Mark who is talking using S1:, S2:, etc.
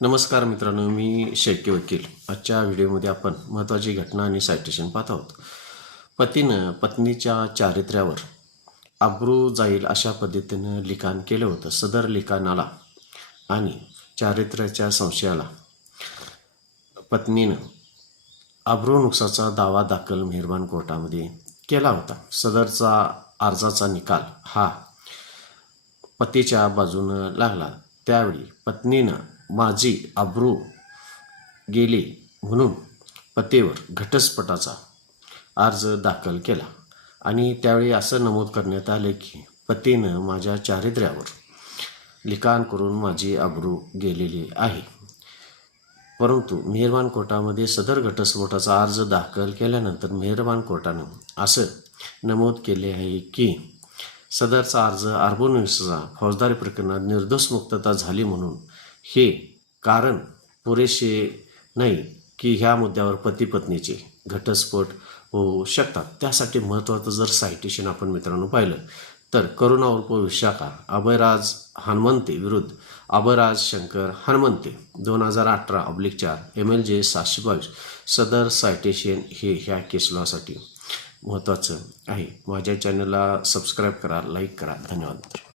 S1: नमस्कार मित्रांनो मी शैक्य वकील. आजच्या व्हिडिओमध्ये आपण महत्त्वाची घटना आणि सायटेशन पाहत आहोत. पतीनं पत्नीच्या चारित्र्यावर आब्रू जाईल अशा पद्धतीनं लिखाण केलं होतं. सदर लिखाणाला आणि चारित्र्याच्या संशयाला पत्नीनं आब्रू नुकसाचा दावा दाखल मेहरबान कोर्टामध्ये केला होता. सदरचा अर्जाचा निकाल हा पतीच्या बाजूनं लागला. त्यावेळी पत्नीनं माझी आब्रू गेली म्हणून पतेवर घटस्फोटाचा अर्ज दाखल केला आणि त्यावेळी असं नमूद करण्यात आले की पतीनं माझ्या चारित्र्यावर लिखाण करून माझी आब्रू गेलेली आहे. परंतु मेहरबान कोर्टामध्ये सदर घटस्फोटाचा अर्ज दाखल केल्यानंतर मेहरबान कोर्टानं असं नमूद केले आहे की सदरचा अर्ज आर्बोनिसचा फौजदारी प्रकरणात निर्दोष मुक्तता झाली म्हणून हे कारण पुरेसे नाही की ह्या मुद्द्यावर पती पत्नीचे घटस्फोट होऊ शकतात. त्यासाठी महत्त्वाचं जर सायटेशन आपण मित्रांनो पाहिलं तर करुणा उर्फ विशाखा अभयराज हनुमंते विरुद्ध अभयराज शंकर हनुमंते दोन हजार अठरा अब्लिक चार एम एल जे सातशे बावीस सदर सायटेशन हे ह्या केस लॉसाठी महत्त्वाचं आहे. माझ्या चॅनलला सबस्क्राईब करा लाईक करा. धन्यवाद.